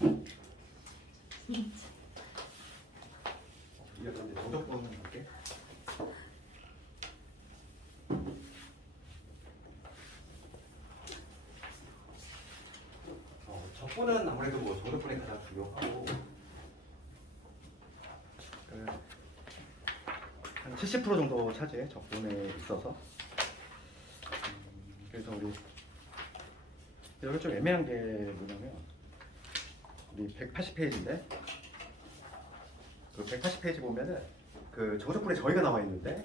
이거 근데 정적분은 볼게. 적분은 아무래도 뭐 정적분이 가장 중요하고 한 70% 정도 차지해 적분에 있어서. 그래서 우리 여기 좀 애매한 게 뭐냐면 우리 180페이지인데 그 180페이지 보면은 그 정적분의 정의가 나와 있는데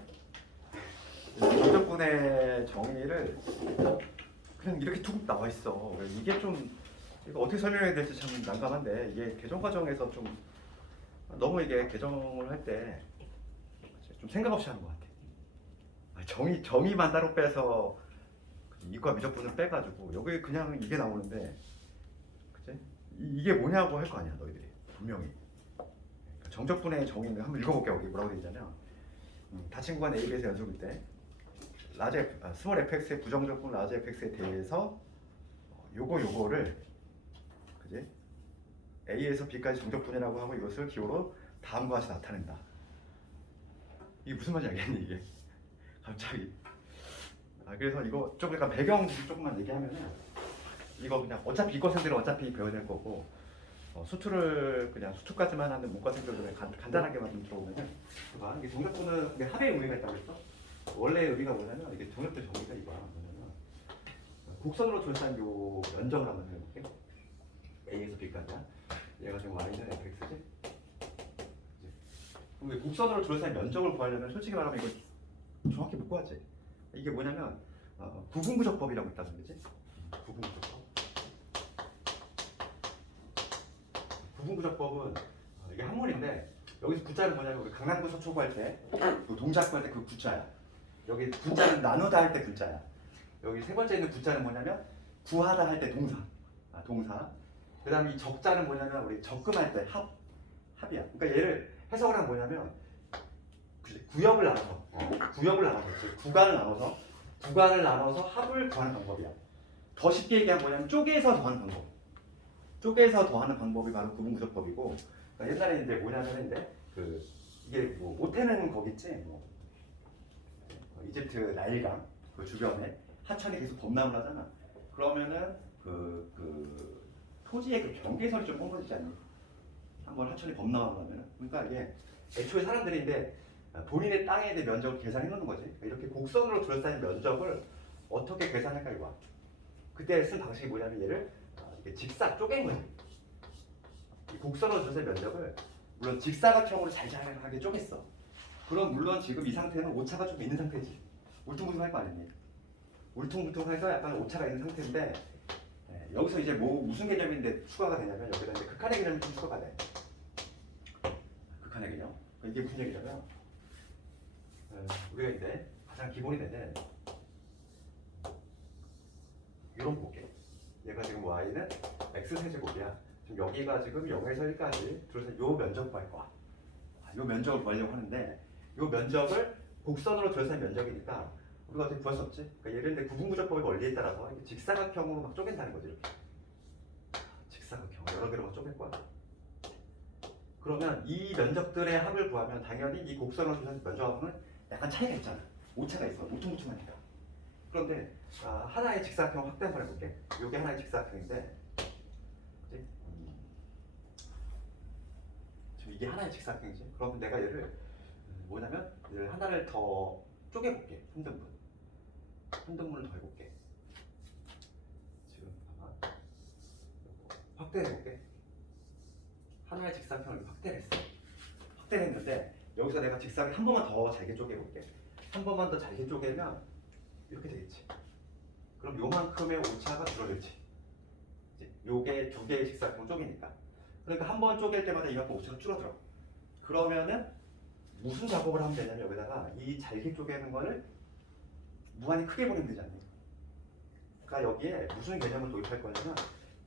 정적분의 정의를 그냥 이렇게 툭 나와 있어. 이게 좀 이거 어떻게 설명해야 될지 참 난감한데 이게 개정 과정에서 좀 너무 이게 개정을 할 때 좀 생각 없이 하는 것 같아. 정의만 따로 빼서 이과 미적분을 빼가지고 여기 그냥 이게 나오는데, 그치? 이게 뭐냐고 할 거 아니야 너희들이 분명히. 정적분의 정의는 한번 읽어볼게. 여기 뭐라고 되어 있냐면 닫힌 구간 AB에서 연속일 때 스몰 fx의 부정적분 라지 fx에 대해서 요거를 그지? A에서 B까지 정적분이라고 하고 이것을 기호로 다음과 같이 나타낸다. 이게 무슨 말인지 알겠니 이게? 갑자기. 그래서 이거 좀 약간 배경 조금만 얘기하면은 이거 그냥 어차피 이과생들은 어차피 배워야 될 거고 수투를 그냥 수투까지만 하는 문과생들은 간단하게만 좀 들어보면은 이게 정적분은 이게 합의 의미가 있다고 했어? 원래 의미가 뭐냐면 이게 정적분 정의가 이거야. 뭐냐면 곡선으로 둘러싼 요 면적을 한번 해볼게. A에서 B까지야. 얘가 지금 Y는 fx지? 그럼 곡선으로 둘러싼 면적을 구하려면 솔직히 말하면 이거 정확히 못 구하지. 이게 뭐냐면 구분구적법이라고 있다는 거지. 구분구적법. 구분구적법은 이게 한문인데 여기서 구자는 뭐냐면 우리 강남구 서초구 할 때 그 동작 할 때 그 구자야. 여기 구자는 나누다 할 때 구자야. 여기 세 번째 있는 구자는 뭐냐면 구하다 할 때 동사. 동사. 그 다음에 이 적자는 뭐냐면 우리 적금할 때 합이야. 그러니까 얘를 해석을 하면 뭐냐면 구역을 나눠서 구간을 나눠서 합을 구하는 방법이야. 더 쉽게 얘기하면 뭐냐면 쪼개서 더하는 방법. 쪼개서 더하는 방법이 바로 구분구적법이고, 그러니까 옛날에 이제 뭐냐면 이게 뭐 모태는 거기 있지, 뭐 이집트 나일강 그 주변에 하천이 계속 범람을 하잖아. 그러면은 그 토지의 그 경계선이 좀 뻥거지지 않니? 한번 하천이 범람하면은. 그러니까 이게 애초에 사람들인데 본인의 땅에 대한 면적을 계산해 놓는 거지. 이렇게 곡선으로 둘러싸인 면적을 어떻게 계산할까 이거야. 그때 쓴 방식이 뭐냐면 얘를 이렇게 직사 쪼갠 거지. 이 곡선으로 둘러싸인 면적을 물론 직사각형으로 잘잘하게 쪼갰어. 그럼 물론 지금 이 상태는 오차가 좀 있는 상태지. 울퉁불퉁할 거 아니니? 울퉁불퉁해서 약간 오차가 있는 상태인데 여기서 이제 무슨 개념인데 추가가 되냐면 여기다 이제 극한의 개념이 좀 추가가 돼. 극한의 개념. 이게 무슨 얘기냐면 우리가 이제 가장 기본이 되는 이런 볼게. 얘가 지금 y는 x 세제곱이야. 지금 여기가 지금 0에서 1까지 둘러싼 요 면적 구할 거야. 요 면적을 구하려고 하는데 요 면적을 곡선으로 둘러싼 면적이니까 우리가 어떻게 구할 수 없지? 그러니까 예를 들어 구분구적법의 원리에 따라서 이렇게 직사각형으로 막 쪼갠다는 거지. 이렇게 직사각형 여러 개로 막 쪼갤 거야. 그러면 이 면적들의 합을 구하면 당연히 이 곡선으로 둘러싼 면적하고는 약간 차이가 있잖아. 오차가 있어. 울퉁불퉁하니까. 그런데 하나의 직사각형 확대 한번 해볼게. 이게 하나의 직사각형인데 그치? 지금 이게 하나의 직사각형이지. 그러면 내가 얘를 뭐냐면 얘를 하나를 더 쪼개볼게. 한 등분을 더 해볼게. 지금 아마 확대를 해볼게. 하나의 직사각형을 이렇게 확대를 했어. 확대를 했는데 여기서 내가 직사각형 한 번만 더 잘게 쪼개볼게. 한 번만 더 잘게 쪼개면 이렇게 되겠지. 그럼 요만큼의 오차가 줄어들지. 요게 두 개의 직사각형 쪼개니까. 그러니까 한 번 쪼갤 때마다 이만큼 오차가 줄어들어. 그러면은 무슨 작업을 하면 되냐면 여기다가 이 잘게 쪼개는 거를 무한히 크게 보내면 되지 않니? 그러니까 여기에 무슨 개념을 도입할 거냐면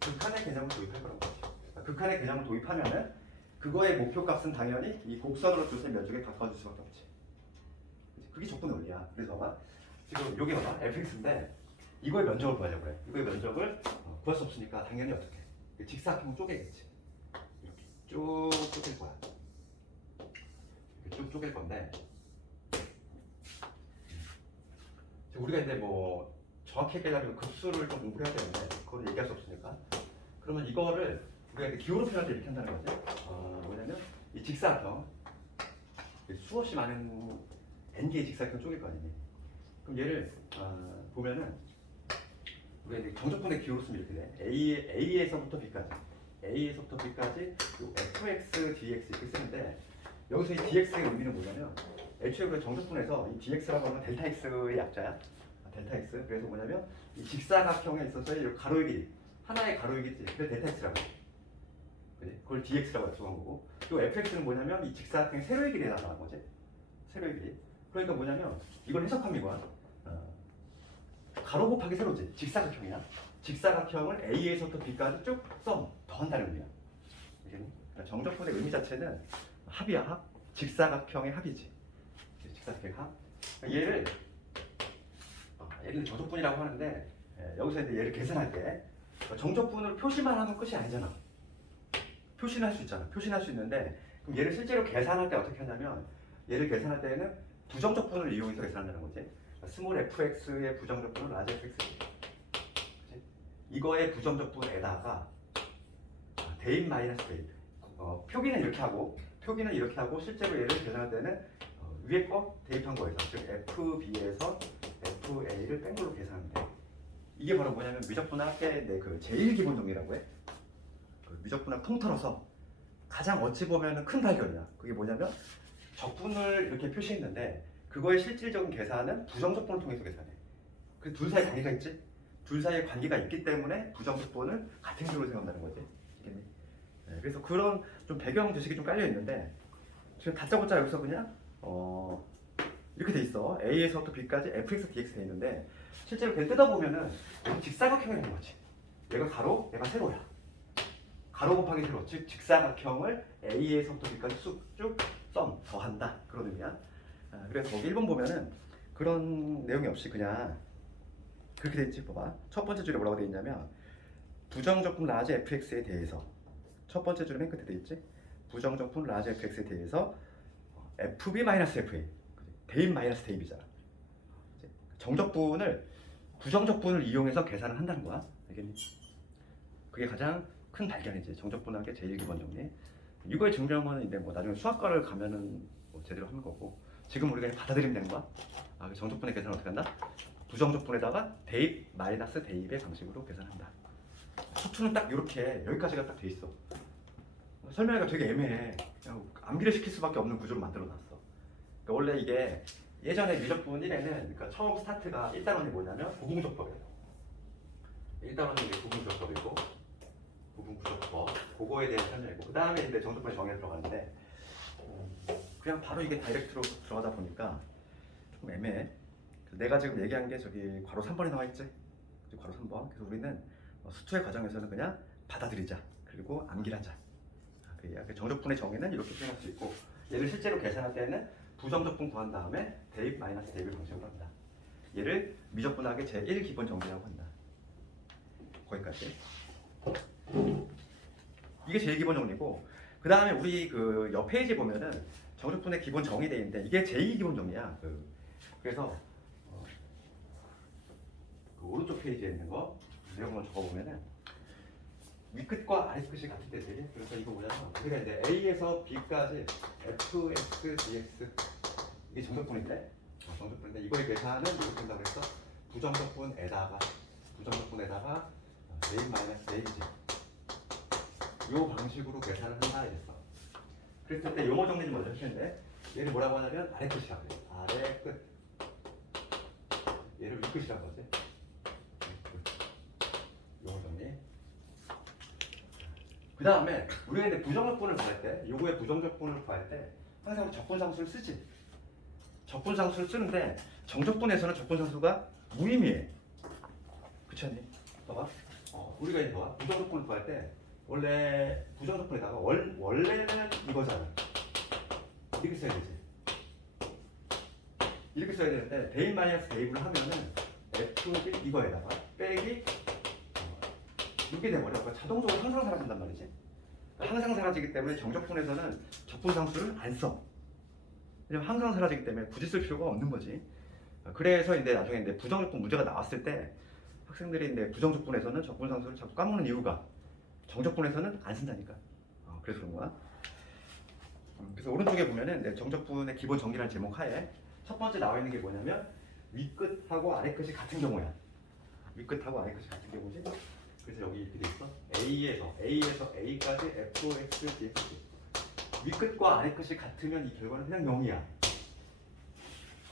극한의 개념을 도입할 거란 거지. 그러니까 극한의 개념을 도입하면은 그거의 목표값은 당연히 이 곡선으로 둘러싼 면적에 가까워질 수밖에 없지. 그게 적분의 원리야. 그래서 봐. 지금 여기 봐봐. fx인데 이거의 면적을 구하려고 그래. 이거의 면적을 구할 수 없으니까 당연히 어떻게? 직사각형을 쪼개겠지. 쭉 쪼갤 거야. 이렇게 쭉 쪼갤 건데 우리가 이제 뭐 정확히 얘기하려면 급수를 좀 공부해야 되는데 그걸 얘기할 수 없으니까 그러면 이거를 우리가 이제 기호로 표현할 때 이렇게 한다는 거지. 뭐냐면 이 직사각형 수없이 많은 n개의 직사각형 쪼갤 거 아니니. 그럼 얘를 보면은 우리가 이제 정적분의 기호로 쓰면 이렇게 돼. A에서부터 B까지 요 fx, dx 이렇게 쓰는데 여기서 이 dx의 의미는 뭐냐면 애초에 그 정적분에서 이 dx라고 하면 델타 x의 약자야. 델타 x. 그래서 뭐냐면 이 직사각형에 있어서의 이 가로의 길이 하나의 가로의 길이지. 그래서 델타 x라고 해. 그지? 그걸 dx라고 약속한 거고. 또 fx는 뭐냐면 이 직사각형의 세로의 길이에 나타난 거지. 세로의 길이. 그러니까 뭐냐면 이걸 해석하면 이거야. 가로 곱하기 세로지. 직사각형이야. 직사각형을 A에서부터 B까지 쭉 더한다는 의미야. 그러니까 정적분의 의미 자체는 합이야. 합. 직사각형의 합이지. 직사각형의 합. 얘를 정적분이라고 하는데 여기서 이제 얘를 계산할 때 정적분으로 표시만 하면 끝이 아니잖아. 표시는 할 수 있잖아. 표시는 할 수 있는데 그럼 얘를 실제로 계산할 때 어떻게 하냐면 얘를 계산할 때는 부정적분을 이용해서 계산한다는 거지. 스몰 fx의 부정적분은 라지 fx. 이거의 부정적분에다가 대입 마이너스 대입. 표기는 이렇게 하고 실제로 얘를 계산할 때는 위에 거 대입한 거에서 즉 fb에서 fa를 뺀 걸로 계산하면 돼. 이게 바로 뭐냐면 미적분학의 그 제일 기본 정리라고 해. 그 미적분학 통틀어서 가장 어찌 보면 큰 발견이야. 그게 뭐냐면 적분을 이렇게 표시했는데 그거의 실질적인 계산은 부정적분을 통해서 계산해. 그 둘 사이에 관계가 있지? 둘 사이에 관계가 있기 때문에 부정적분을 같은 기호로 생각한다는 거지. 알겠니? 네, 그래서 그런 좀 배경 지식이 좀 깔려 있는데 지금 다짜고짜 여기서 그냥 이렇게 돼 있어. A에서부터 B까지 fx, dx 돼 있는데 실제로 그냥 뜯어보면은 직사각형이 되는 거지. 얘가 가로, 얘가 세로야. 가로 곱하기 세로, 즉 직사각형을 A에서부터 B까지 쭉 더한다. 그런 의미야. 그래서 거기 1번 보면은 그런 내용이 없이 그냥 그렇게 돼 있지. 봐봐. 첫 번째 줄에 뭐라고 돼 있냐면 부정적분 라지 fx에 대해서 첫 번째 줄에 맨 끝에 돼 있지. 부정적분 라지 fx에 대해서 fb-fa 대입 마이너스 대입이잖아. 부정적분을 이용해서 계산을 한다는 거야. 알겠니? 그게 가장 큰 발견이지. 정적분학의 제일 기본 정리. 이거의 증명은 이제 뭐 나중에 수학과를 가면은 뭐 제대로 하는 거고 지금 우리가 받아들이면 되는 거야. 그 정적분의 계산을 어떻게 한다? 부정적분에다가 대입 마이너스 대입의 방식으로 계산한다. 수투는 딱 이렇게 여기까지가 딱 돼 있어. 설명하기가 되게 애매해. 그냥 암기를 시킬 수밖에 없는 구조로 만들어놨어. 그러니까 원래 이게 예전에 미적분 1에는 그러니까 처음 스타트가 1단원이 뭐냐면 고분구조법이에요. 1단원이 이게 고분구조법이고 고분구조법 그거에 대한 설명이고 그 다음에 이제 정적분의 정의에 들어가는데 그냥 바로 이게 다이렉트로 들어가다 보니까 조금 애매해. 내가 지금 얘기한 게 저기 괄호 3번에 나와 있지? 괄호 3번. 그래서 우리는 수투의 과정에서는 그냥 받아들이자. 그리고 암기를 하자. 그 정적분의 정의는 이렇게 표현할 수 있고 얘를 실제로 계산할 때는 부정적분 구한 다음에 대입 마이너스 대입을 방식으로 한다. 얘를 미적분학의 제1 기본 정리라고 한다. 거기까지. 이게 제일 기본 정리고 그 다음에 우리 그 옆 페이지 보면은 정적분의 기본 정의돼 있는데 이게 제2 기본 정리야. 그래서 그 오른쪽 페이지에 있는 거 내용을 적어보면은 위끝과 아래끝이 같은 데지. 그래서 이거 뭐냐면 우리가 이제 A에서 B까지 fx, dx 이게 정적분인데 이거의 계산은 이렇게 된다고 해서 부정적분에다가 대입 마이너스 대입이지. 이 방식으로 계산을 한다 이랬어. 그랬을 때 용어 정리 좀 먼저 할 텐데 얘를 뭐라고 하냐면 아래끝이라고 해요. 아래끝. 얘를 위끝이라고 하지. 용어 정리. 그 다음에 우리가 이제 부정적분을 구할 때, 요거의 부정적분을 구할 때 항상 적분상수를 쓰지. 적분상수를 쓰는데 정적분에서는 적분상수가 무의미해. 그렇지 않니? 봐봐. 우리가 이제 봐봐. 부정적분을 구할 때 원래 부정적분에다가 원래는 이거잖아. 이렇게 써야 되지. 이렇게 써야 되는데 대입 마이너스 대입을 하면은 f 이거에다가 빼기 이렇게 돼버려. 그러니까 자동적으로 항상 사라진단 말이지. 항상 사라지기 때문에 정적분에서는 적분상수를 안 써. 왜냐면 항상 사라지기 때문에 굳이 쓸 필요가 없는 거지. 그래서 이제 나중에 이제 부정적분 문제가 나왔을 때 학생들이 이제 부정적분에서는 적분상수를 자꾸 까먹는 이유가 정적분에서는 안 쓴다니까. 그래서 그런 거야. 그래서 오른쪽에 보면은 이제 정적분의 기본 정리라는 제목 하에 첫 번째 나와 있는 게 뭐냐면 윗끝하고 아래끝이 같은 경우야. 윗끝하고 아래끝이 같은 경우지. 그래서 여기 이렇게 돼 있어. A에서 A까지 fx, dx. 윗끝과 아래끝이 같으면 이 결과는 그냥 0이야.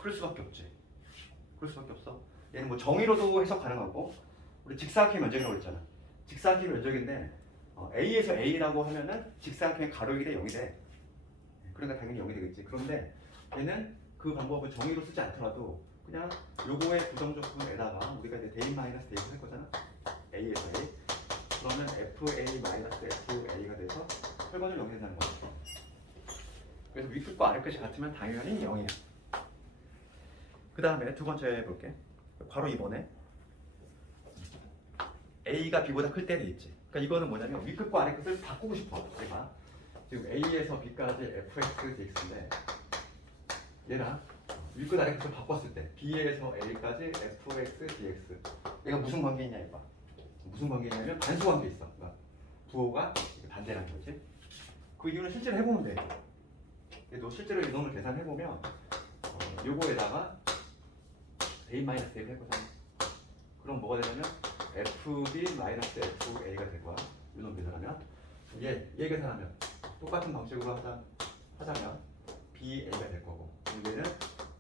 그럴 수밖에 없지. 그럴 수밖에 없어. 얘는 뭐 정의로도 해석 가능하고 우리 직사각형 면적이라고 그랬잖아. 직사각형 면적인데 A에서 A라고 하면은 직사각형의 가로이기 대 0이 돼. 그러니까 당연히 0이 되겠지. 그런데 얘는 그 방법을 정의로 쓰지 않더라도 그냥 요거의 부정적분에다가 우리가 이제 대입 마이너스 대입을 할 거잖아. A에서 A. 그러면 FA 마이너스 FA가 돼서 혈관을 0이 된다는 거지. 그래서 윗끝과 아래끝이 같으면 당연히 0이야. 그 다음에 두 번째 볼게. 바로 이번에 A가 B보다 클 때 돼 있지. 그러니까 이거는 뭐냐면 윗끝과 아래끝을 바꾸고 싶어. 제가 지금 A에서 B까지 fx, dx인데 얘랑 윗끝 아래끝을 바꿨을 때 B에서 A까지 fx, dx 얘가 무슨 관계이냐 이봐. 무슨 관계냐면 반수 관계 있어. 그러니까 부호가 반대라는 거지. 그 이유는 실제로 해보면 돼. 너 실제로 이놈을 계산해보면 요거에다가 A-대입 할 거잖아. 그럼 뭐가 되냐면 FB 마이너스 FA가 될 거야. 이놈 계산하면 얘 계산하면 똑같은 방식으로 하자면 BA가 될 거고 얘는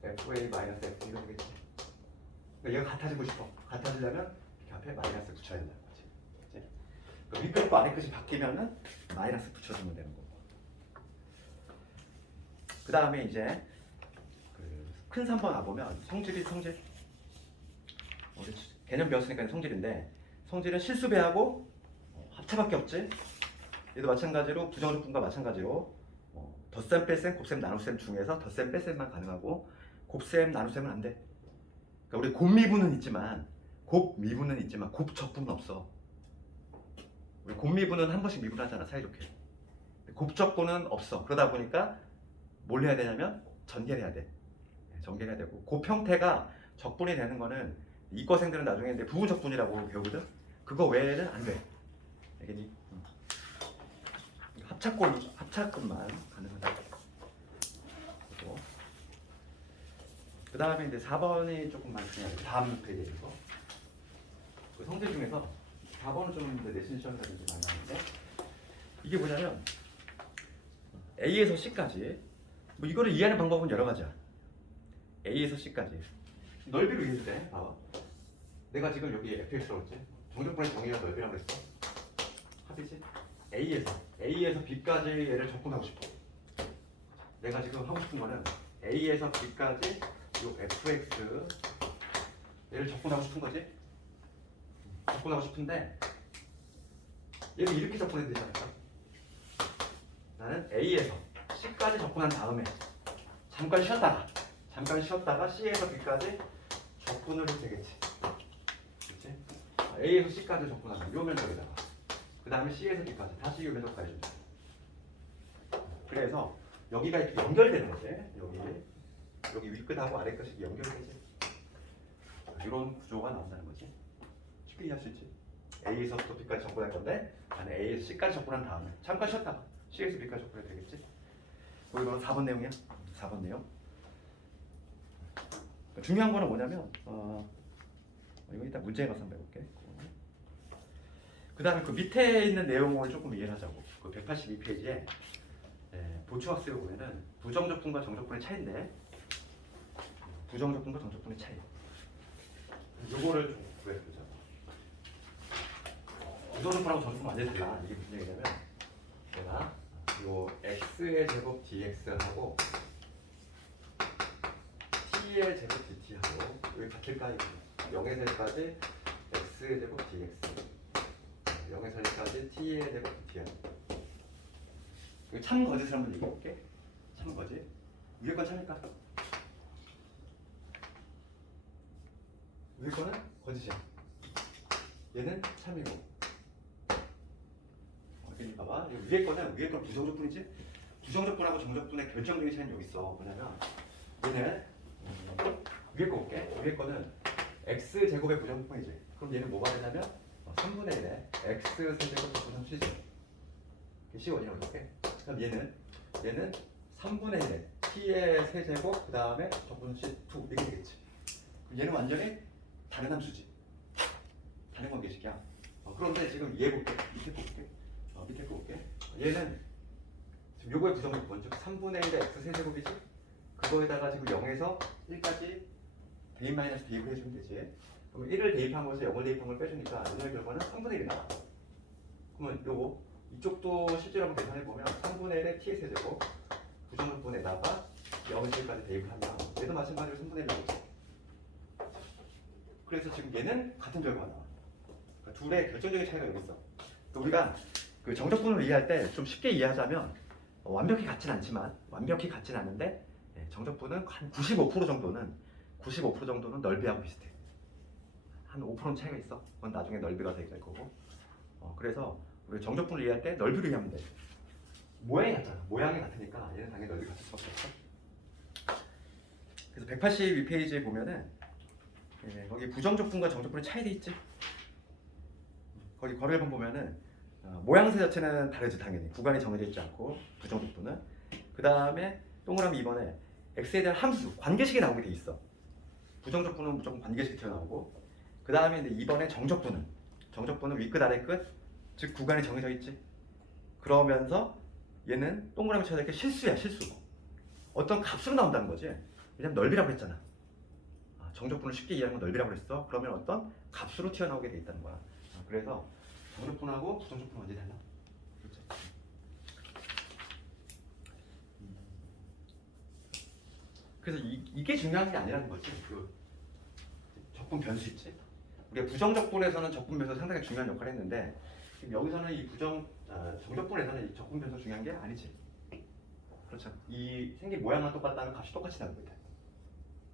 FA 마이너스 FA가 되겠지. 그러니까 얘가 같아지고 싶어. 같아지려면 이렇게 앞에 마이너스 붙여야 된다는 거지. 그치? 그러니까 윗끝과 아래끝이 바뀌면은 마이너스 붙여주면 되는 거고. 그 다음에 이제 큰 3번 와보면 성질. 우리 개념 배웠으니까 성질인데 성질은 실수배하고 합차밖에 없지. 얘도 마찬가지로 부정적분과 마찬가지로 덧셈, 뺄셈, 곱셈, 나눗셈 중에서 덧셈, 뺄셈만 가능하고 곱셈, 나눗셈은 안 돼. 그러니까 우리 곱미분은 있지만 곱적분은 없어. 우리 곱미분은 한 번씩 미분하잖아 사이좋게. 곱적분은 없어. 그러다 보니까 뭘 해야 되냐면 전개를 해야 돼. 전개를 해야 되고 곱 형태가 적분이 되는 거는 이과생들은 나중에 이제 부분적분이라고 배우거든. 그거 외에는 안 돼. 알겠니? 합차권만 가능하다. 그 다음에 이제 4번이 조금 많이 중요해요. 다음 페이지에 있는 거. 그 성질 중에서 4번은 좀 이제 내신 시험에서 좀 많이 나오는데 이게 뭐냐면 A에서 C까지 뭐 이거를 이해하는 방법은 여러 가지야. A에서 C까지 넓이로 이해해도 돼. 봐봐. 내가 지금 여기 fx라고 했지. 정적분의 정의가 넓이라고 그랬어. 합이지. A에서 B까지 얘를 적분하고 싶어. 내가 지금 하고 싶은 거는 A에서 B까지 요 fx 얘를 적분하고 싶은 거지. 적분하고 싶은데 얘는 이렇게 적분해도 되지 않을까? 나는 A에서 C까지 적분한 다음에 잠깐 쉬었다가 C에서 B까지 적분을 해도 되겠지. 그렇지? A에서 C까지 적분하면 요 면적에다가 그 다음에 C에서 B까지 다시 요 면적까지 준다. 그래서 여기가 이렇게 연결되는 거지. 여기 윗끝하고 아래끝이 연결되지. 이런 구조가 나온다는 거지. 쉽게 이해할 수 있지. A에서부터 B까지 적분할 건데 나는 A에서 C까지 적분한 다음에 잠깐 쉬었다가 C에서 B까지 적분해도 되겠지. 여기 바로 4번 내용이야. 4번 내용. 중요한 거는 뭐냐면 이거 일단 문제에 가서 한번 해볼게. 그 다음에 그 밑에 있는 내용을 조금 이해를 하자고. 그 182페이지에 보충학습에 보면은 부정적분과 정적분의 차이인데 부정적분과 정적분의 차이 요거를 좀 구해보자. 부정적분하고 정적분 완전히 달라. 이게 무슨 얘기냐면 내가 요 x의 제곱 dx하고 t의 제곱 dt하고 여기 같을까? 0에서 1까지 x의 제곱 dx 0에서 1까지 t의 제곱 dt야. 이거 참 거짓을 한번 얘기해볼게. 참 거짓 위에 건 참일까? 위에 거는 거짓이야. 얘는 참이고 봐봐. 위에 거는 부정적분이지. 부정적분하고 정적분의 결정적인 차이는 여기 있어. 뭐냐면 얘는 위에 거 볼게. 위에 거는 x 제곱의 부정적분이지. 그럼 얘는 뭐가 되냐면 3분의 1에 x 세제곱 부정식이지. 이게 C1이라고 볼게. 그럼 얘는 3분의 1에 t의 세제곱 그 다음에 적분식 2 이렇게 되겠지. 그럼 얘는 완전히 다른 함수지. 다른 관계식이야. 그런데 지금 얘 볼게. 밑에 거 볼게. 얘는 지금 요거의 부정적분 즉 3분의 1의 x 세제곱이지. 그거에다가 지금 0에서 1까지 대입 마이너스 대입을 해주면 되지. 그러면 1을 대입한 거에서 0을 대입한 걸 빼주니까 이의 결과는 3분의 1이 나와. 그러면 요거 이쪽도 실제로 한번 계산해보면 3분의 1의 t의 세제곱 부정적분에다가 0에서 1까지 대입을 하면 얘도 마찬가지로 3분의 1 나오지. 그래서 지금 얘는 같은 결과가 나와. 그러니까 둘의 결정적인 차이가 여기 있어. 그러니까 우리가 그 정적분을 이해할 때 좀 쉽게 이해하자면 완벽히 같진 않은데 정적분은 한 95% 정도는 넓이하고 비슷해. 한 5%는 차이가 있어. 그건 나중에 넓이가 되게 될 거고. 그래서 우리 정적분을 이해할 때 넓이로 이해하면 돼. 모양이 같잖아. 모양이 같으니까 얘는 당연히 넓이 같을 수밖에 없어. 그래서 182페이지에 보면은 거기 부정적분과 정적분의 차이도 있지. 거기 괄호 1번 보면은 모양새 자체는 다르지 당연히. 구간이 정해져 있지 않고 부정적분은. 그 다음에 동그라미 2번에 x에 대한 함수, 관계식이 나오게 돼 있어. 부정적분은 무조건 관계식이 튀어나오고. 그 다음에 이제 2번에 정적분은 윗끝 아래끝, 즉 구간이 정해져 있지. 그러면서 얘는 동그라미 쳐야 될 게 실수야, 실수. 어떤 값으로 나온다는 거지. 왜냐면 넓이라고 했잖아. 정적분을 쉽게 이해하는 건 넓이라고 했어. 그러면 어떤 값으로 튀어나오게 돼 있다는 거야. 그래서 정적분하고 부정적분은 완전히 달라. 그렇죠? 그래서 이게 중요한 게 아니라는 거지. 그 적분 변수 있지. 우리가 부정적분에서는 적분 변수 상당히 중요한 역할을 했는데 지금 여기서는 이 정적분에서는 이 적분 변수 중요한 게 아니지. 그렇죠. 이 생긴 모양만 똑같다면 값이 똑같이 나올 거야.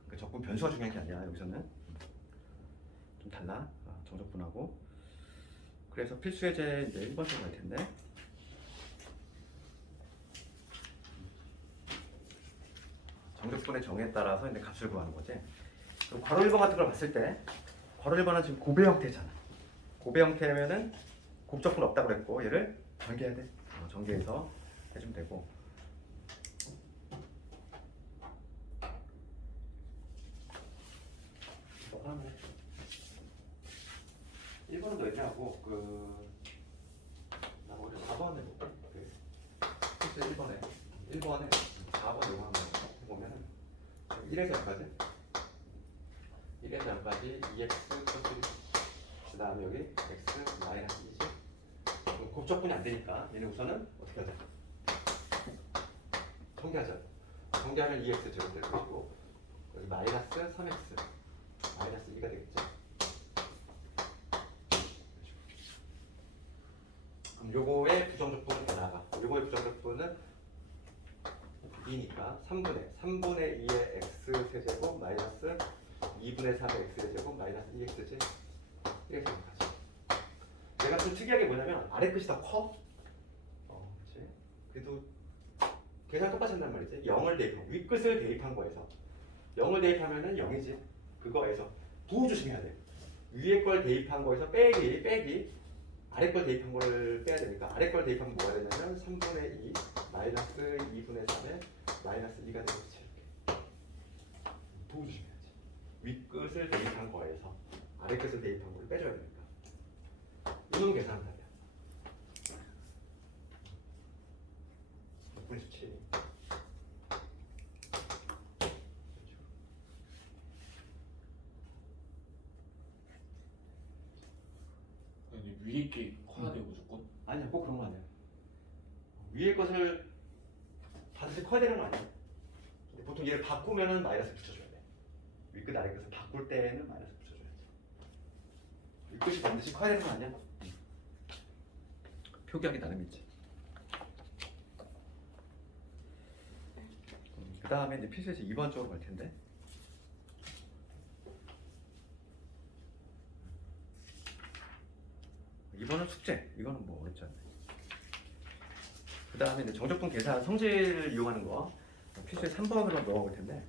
그 적분 변수가 중요한 게 아니야. 여기서는 좀 달라. 정적분하고. 그래서 필수 예제 이제 1번째로 갈 텐데. 정적분의 정에 따라서 이제 값을 구하는 거지. 그럼 괄호 1번 같은 걸 봤을 때 괄호 1번은 지금 고배 형태잖아. 고배 형태면은 곱적분 없다고 그랬고 얘를 전개해야 돼. 전개해서 해주면 되고. 하면 1번은 너 얘기하고 나 오늘 4번에 볼게. 실제 1번에 4번 요거 한번 해보면은 1에서 0까지 2x 플러스 1 그 다음에 여기 x 마이너스 2지. 곱적분이 안 되니까 얘는 우선은 어떻게 하자? 전개하자. 전개하면 2x 제곱 될 것이고 여기 마이너스 3x 마이너스 2가 되겠죠. 그럼 요거의 부정적분은 더 나아가. 요거의 부정적분은 2니까 3분의 2의 x 세제곱 마이너스 2분의 3의 x 세제곱 마이너스 2x지. 이렇게 생각하지. 내가 좀 특이하게 뭐냐면 아래 끝이 더 커. 그렇지. 그래도 계산 똑같이 한단 말이지. 0을 대입하고 윗끝을 대입한 거에서 0을 대입하면은 0이지. 그거에서 도 조심해야 돼. 위에 걸 대입한 거에서 빼기 아래 걸 대입한 걸 빼야 되니까 아래 걸 대입하면 뭐가 되냐면 3분의 2 마이너스 2분의 3에 마이너스 2가 되겠지. 이렇게 도 조심해야지. 윗끝을 대입한 거에서 아래 끝을 대입한 걸 빼줘야 되니까 이놈 계산은 답이야. 덕분에 좋지. 위에 게 커야 돼요 무조건? 아니야, 꼭 그런 거 아니야. 위에 것을 반드시 커야 되는 거 아니야. 근데 보통 얘를 바꾸면은 마이너스 붙여줘야 돼. 윗끝 아래 끝을 바꿀 때는 마이너스 붙여줘야지. 윗끝이 반드시 커야 되는 거 아니야. 표기하기 나름이지. 그 다음에 이제 필수에서 2번 쪽으로 갈 텐데. 이번은 숙제. 이거는 뭐 어렵지 않네. 다음에 이제 정적분 계산 성질을 이용하는 거 필수에 3번으로 넣어볼 텐데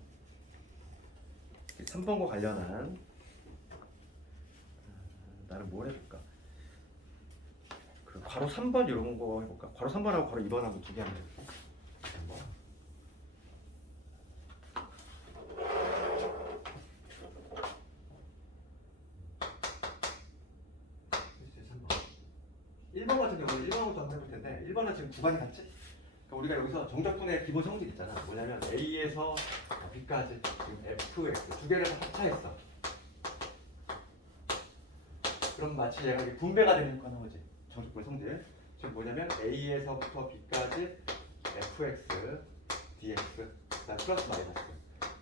3번과 관련한 나는 뭘 해볼까? 그 괄호 3번 이런 거 해볼까? 괄호 3번하고 괄호 2번하고 두 개 하면 되겠다. 한번. 필수에 3번. 1번 같은 경우는 1번부터 한번 해볼 텐데 1번은 지금 구간이 같지? 그러니까 우리가 여기서 정적분의 기본 성질 있잖아. 뭐냐면 A에서 B까지 지금 FX 두 개를 합차했어. 그럼 마치 얘가 이렇게 분배가 되는 효과가 나오지. 정적분의 성질. 지금 뭐냐면 A에서부터 B까지 FX, DX, 그다음 플러스 마이너스.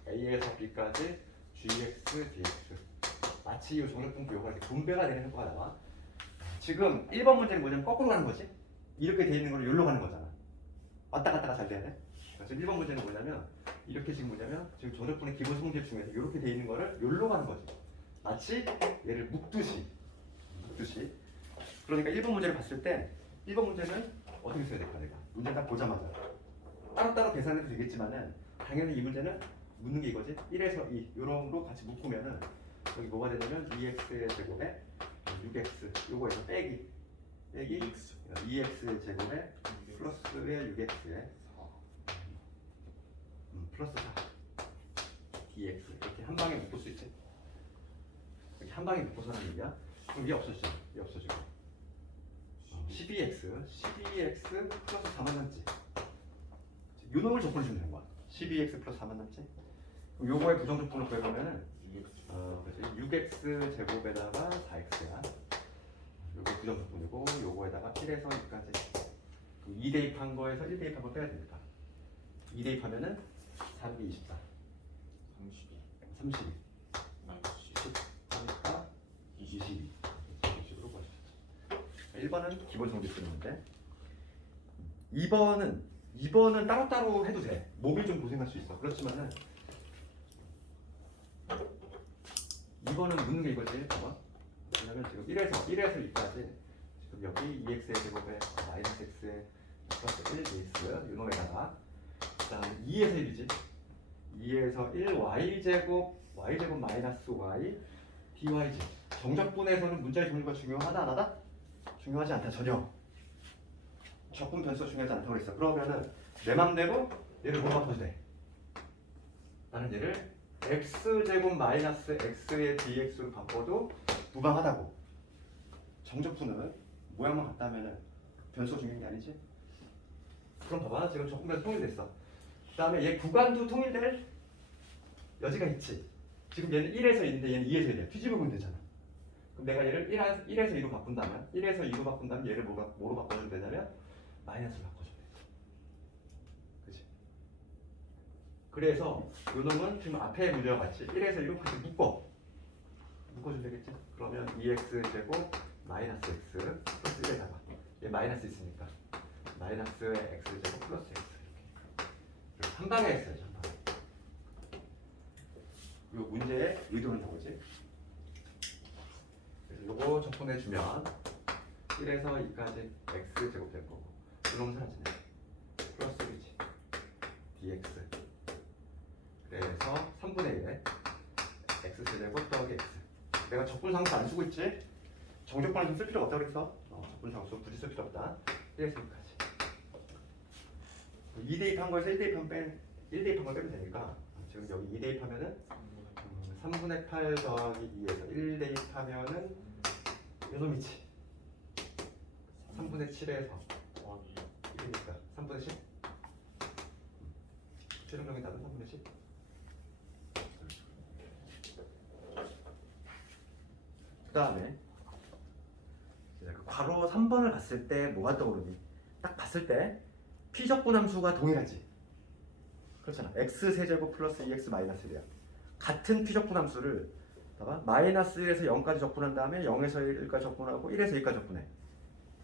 A에서 B까지 GX, DX. 마치 이 정적분 부호가 이렇게 분배가 되는 효과가 나와. 지금 1번 문제는 뭐냐면 거꾸로 가는 거지. 이렇게 돼 있는 걸 여기로 가는 거잖아. 왔다 갔다가 잘 돼야 돼. 그래서 1번 문제는 뭐냐면 이렇게 지금 뭐냐면 지금 정적분의 기본 성질 중에서 이렇게 돼 있는 거를 여기로 가는 거지. 마치 얘를 묶듯이. 그러니까 1번 문제를 봤을 때 1번 문제는 어떻게 써야 될까 내가 문제 딱 보자마자 따로따로 계산해도 되겠지만은 당연히 이 문제는 묻는 게 이거지. 1에서 2 요런으로 같이 묶으면은 여기 뭐가 되냐면 2x의 제곱에 6x 요거에서 빼기 2x 제곱에 플러스의 6x에 플러스 4 dx 이렇게 한 방에 묶을 수 있지. 이렇게 한 방에 묶어서는 얘기야. 그럼 이게 없어지죠. 이게 없어지고 12x 플러스 4만 남지. 요 놈을 조건을 주면 되는 거야. 12x 플러스 4만 남지. 그럼 요거의 부정조건을 구해보면은 그래서 6x 제곱에다가 4x야. 요거 부정조건이고 요거에다가 1에서 2까지 2 대입한 거에서 1 대입한 거 빼야 됩니다. 2 대입하면은 3이 24 32 마이너스 10 하니까 22 이런 식으로 구할 수 있죠. 1번은 기본 성질 쓰는 건데 2번은 따로따로 해도 돼. 몸이 좀 고생할 수 있어. 그렇지만은 2번은 묻는 게 이거지. 봐봐. 왜냐면 지금 1에서 2까지 지금 여기 2x의 제곱에 마이너스 x에 플러스 1 dx 이놈에다가 그다음 2에서 1이지. 2에서 1 y제곱 마이너스 y dy지. 정적분에서는 문자의 종류가 중요하다 안 하다? 중요하지 않다 전혀. 적분 변수가 중요하지 않다고 그랬어. 그러면은 내 맘대로 얘를 뭐로 바꿔도 돼? 나는 얘를 x제곱 마이너스 x의 dx로 바꿔도 무방하다고. 정적분은 모양만 같다 하면은 변수가 중요한 게 아니지. 그럼 봐봐. 지금 적분변수 통일됐어. 그 다음에 얘 구간도 통일될 여지가 있지. 지금 얘는 1에서 2인데 얘는 2에서 1이야. 뒤집어 보면 되잖아. 그럼 내가 얘를 1에서 2로 바꾼다면 1에서 2로 바꾼다면 얘를 뭐로 바꿔주면 되냐면 마이너스로 바꿔주면 돼. 그치? 그래서 요 놈은 지금 앞에 문제와 같이 1에서 2로 같이 묶어주면 되겠지? 그러면 2x 제곱 마이너스 x 플러스 1에다가 얘 마이너스 있으니까 마이너스의 x 제곱 플러스 x 이렇게 한 방에 했어야지. 한 방에. 이 문제의 의도는 나오지. 그래서 요거 적분해주면 1에서 2까지 x 제곱 될 거고 이놈 사라지네. 플러스 1이지. dx 그래서 3분의 1에 x 제곱 더하기 x. 내가 적분상수 안 쓰고 있지? 정적분을 좀 쓸 필요가 없다고 그랬어. 적분상수 굳이 쓸 필요 없다. 1에서 2까지 2 대입한 거에서 1 대입한 걸 빼면 되니까 지금 여기 2 대입하면은 3분의 8 더하기 2에서 1 대입하면은 요놈이지. 3분의 7에서 1이니까 3분의 10 최종적인 답은 3분의 10. 그 다음에 괄호 3번을 봤을 때 뭐가 떠오르니? 딱 봤을 때 P적분 함수가 동일하지. 그렇잖아. x 세제곱 플러스 2x 마이너스 1이야. 같은 P적분 함수를 봐봐. 마이너스 1에서 0까지 적분한 다음에 0에서 1까지 적분하고 1에서 2까지 적분해.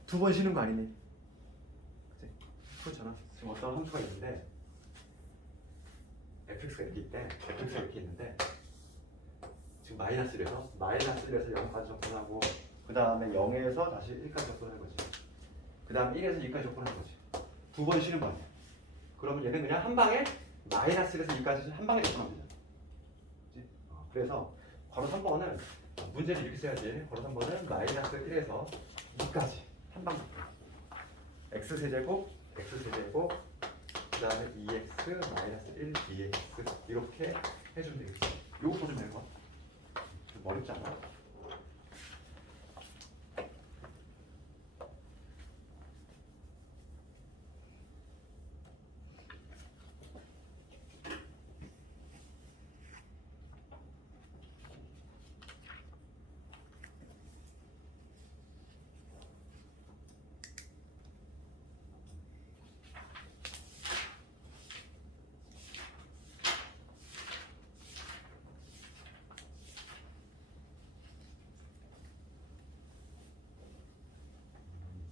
두 번 쉬는 거 아니니? 그치? 그렇잖아. 지금 어떤 함수가 있는데 fx가 이렇게 있대. fx가 이렇게 있는데 지금 마이너스 1에서 0까지 적분하고 그 다음에 0에서 다시 1까지 적분하는 거지. 그 다음 1에서 2까지 적분하는 거지. 두 번 쉬는 거 아니야. 그러면 얘는 그냥 한 방에 마이너스 1에서 2까지 한 방에 접근하면 되잖아. 그치? 그래서 괄호 3번은 문제를 이렇게 써야지. 괄호 3번은 마이너스 1에서 2까지 한 방 접근. x세제곱, x세제곱, 그 다음에 2x 마이너스 1 dx 이렇게 해주면 되겠어. 요거 보면 될 거야. 좀 어렵지 않아?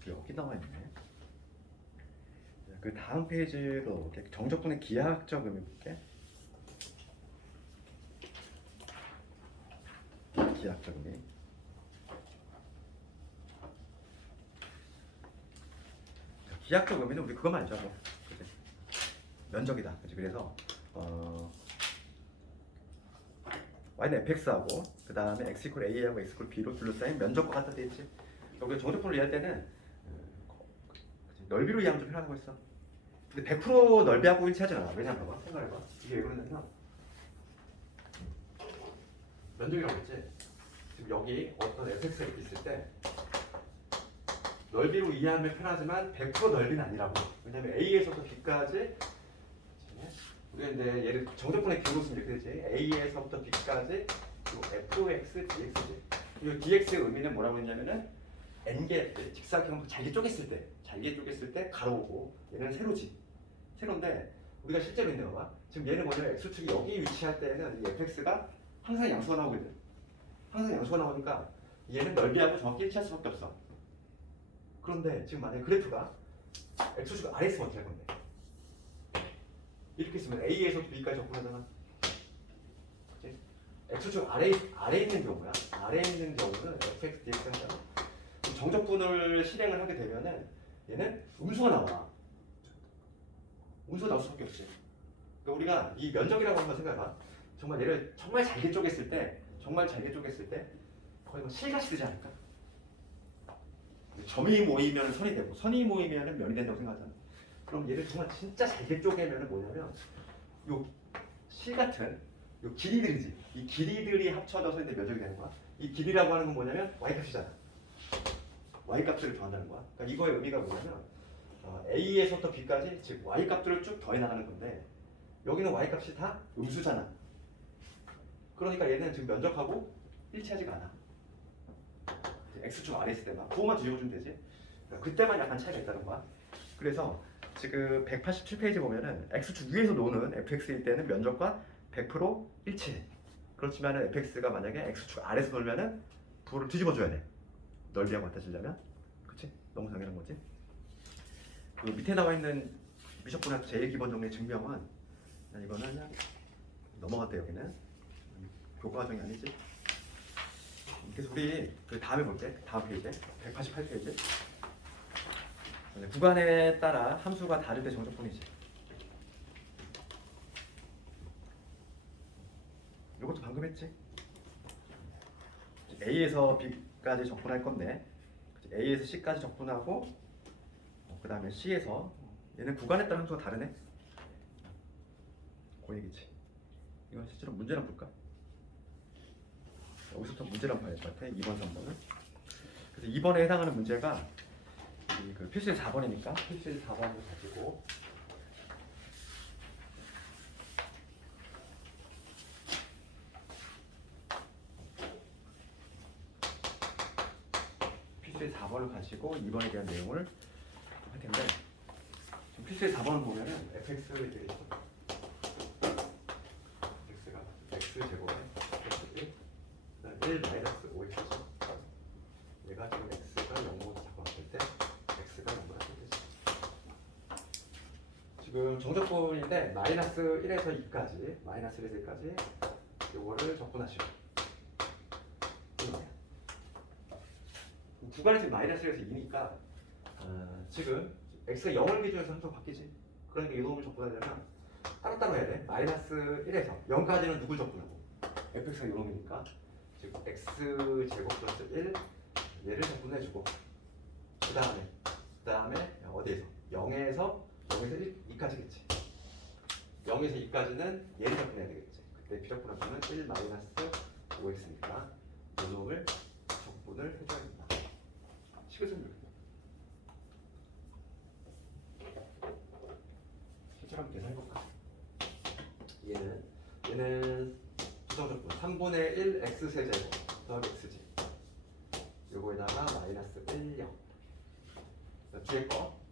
여기 나와 있네. 그 다음 페이지로 이렇게 정적분의 기하학적 의미 볼게. 기하학적 의미. 기하학적 의미는 우리 그거만 알죠, 뭐. 그치? 면적이다. 그치? 그래서 y는 fx하고 그 다음에 x 이퀄 a하고 x 이퀄 b로 둘러싸인 면적과 같다 돼 있지. 우리가 정적분을 이해할 때는 넓이로 이해하면 좀 편하고 있어. 근데 100% 넓이하고 일치하진 않아. 왜냐면 봐봐. 생각해봐. 이게 왜 그러냐면 면적이라고 했지. 지금 여기 어떤 fx가 이렇게 있을 때 넓이로 이해하면 편하지만 100% 넓이는 아니라고. 왜냐면 a에서부터 b까지 우리가 이제 얘를 정적분의 기호로 쓰면 이렇게 되지. a에서부터 b까지 fx dx지. 이 dx의 의미는 뭐라고 했냐면은 n개 직사각형 잘게 쪼갰을 때 가로고 얘는 세로지. 세로인데 우리가 실제로 있는 거 봐. 지금 얘는 뭐냐면 x축이 여기 위치할 때는 이 fx가 항상 양수가 나오거든. 항상 양수가 나오니까 얘는 넓이하고 정확히 일치할 수밖에 없어. 그런데 지금 만약에 그래프가 x축 아래 있으면 어떻게 할 건데? 이렇게 있으면 a에서 b까지 접근하잖아. 그치? x축 아래 있는 경우야. 아래 있는 경우는 fx dx 하잖아. 정적분을 실행을 하게 되면은 얘는 음수가 나와. 음수가 나올 수밖에 없지. 그러니까 우리가 이 면적이라고 한번 생각해봐. 정말 얘를 정말 잘게 쪼갰을 때 거의 뭐 실같이 되지 않을까? 점이 모이면 선이 되고 선이 모이면 면이 된다고 생각하잖아. 그럼 얘를 정말 진짜 잘게 쪼개면은 뭐냐면 요 실 같은 요 길이들이지. 이 길이들이 합쳐져서 이제 면적이 되는 거야. 이 길이라고 하는 건 뭐냐면 y값이잖아. y값들을 더한다는 거야. 그러니까 이거의 의미가 뭐냐면 a에서부터 b까지 즉 y값들을 쭉 더해 나가는 건데 여기는 y값이 다 음수잖아. 그러니까 얘는 지금 면적하고 일치하지가 않아. x축 아래 있을 때만 그거만 뒤집어주면 되지. 그러니까 그때만 약간 차이가 있다는 거야. 그래서 지금 187페이지 보면은 x축 위에서 노는 fx일 때는 면적과 100% 일치해. 그렇지만 fx가 만약에 x축 아래에서 놀면은 부호를 뒤집어줘야 돼. 넓이하고 같아지려면. 그치? 너무 당연한 거지. 그 밑에 나와 있는 미적분학 제일 기본 정리의 증명은 이거는 그냥 넘어갔대. 여기는 교과 과정이 아니지. 그래서 우리 그 다음에 볼게. 다음 페이지 188페이지 구간에 따라 함수가 다를 때 정적분이지. 이것도 방금 했지. A에서 B까지 접근할 건데 A에서 C까지 접근하고 그 다음에 C에서 얘는 구간에 따라 함수가 다르네. 그 얘기지. 이건 실제로 문제를 볼까? 여기서부터 문제를 봐야 될 것 같아. 2번, 3번은. 그래서 2번에 해당하는 문제가 그 필수의 4번이니까 필수의 4번을 가지고 필수의 4번을 가지고 2번에 대한 내용을 할 텐데 지금 필수의 4번을 보면은 fx를 되게 있어. fx가 x 제곱에 x 1 마이너스 5x죠. 얘가 지금 x가 0으로 잡았을 때 x가 0으로 했을 때지. 지금 정적분인데 마이너스 1에서 2까지 마이너스 1에서 2까지 요거를 적분하시고 구간이 지금 마이너스 1에서 2니까 지금 x가 0을 기준으로 해서 함수가 바뀌지. 그러니까 이놈을 접근하려면 따로따로 해야 돼. 마이너스 1에서 0까지는 누굴 접근하고 fx가 이놈이니까 즉 x 제곱 플러스 1 얘를 접근해주고 그 다음에 어디에서 0에서 2까지겠지. 0에서 2까지는 얘를 접근해야 되겠지. 그때 비접근 함수는 1 마이너스 5x니까 이놈을 적분을 해줘야 된다. 식을 좀 실제로 한번 계산해볼까? 얘는 수정적분 3분의 1 x 세제곱 더하기 x지. 요거에다가 마이너스 1, 0.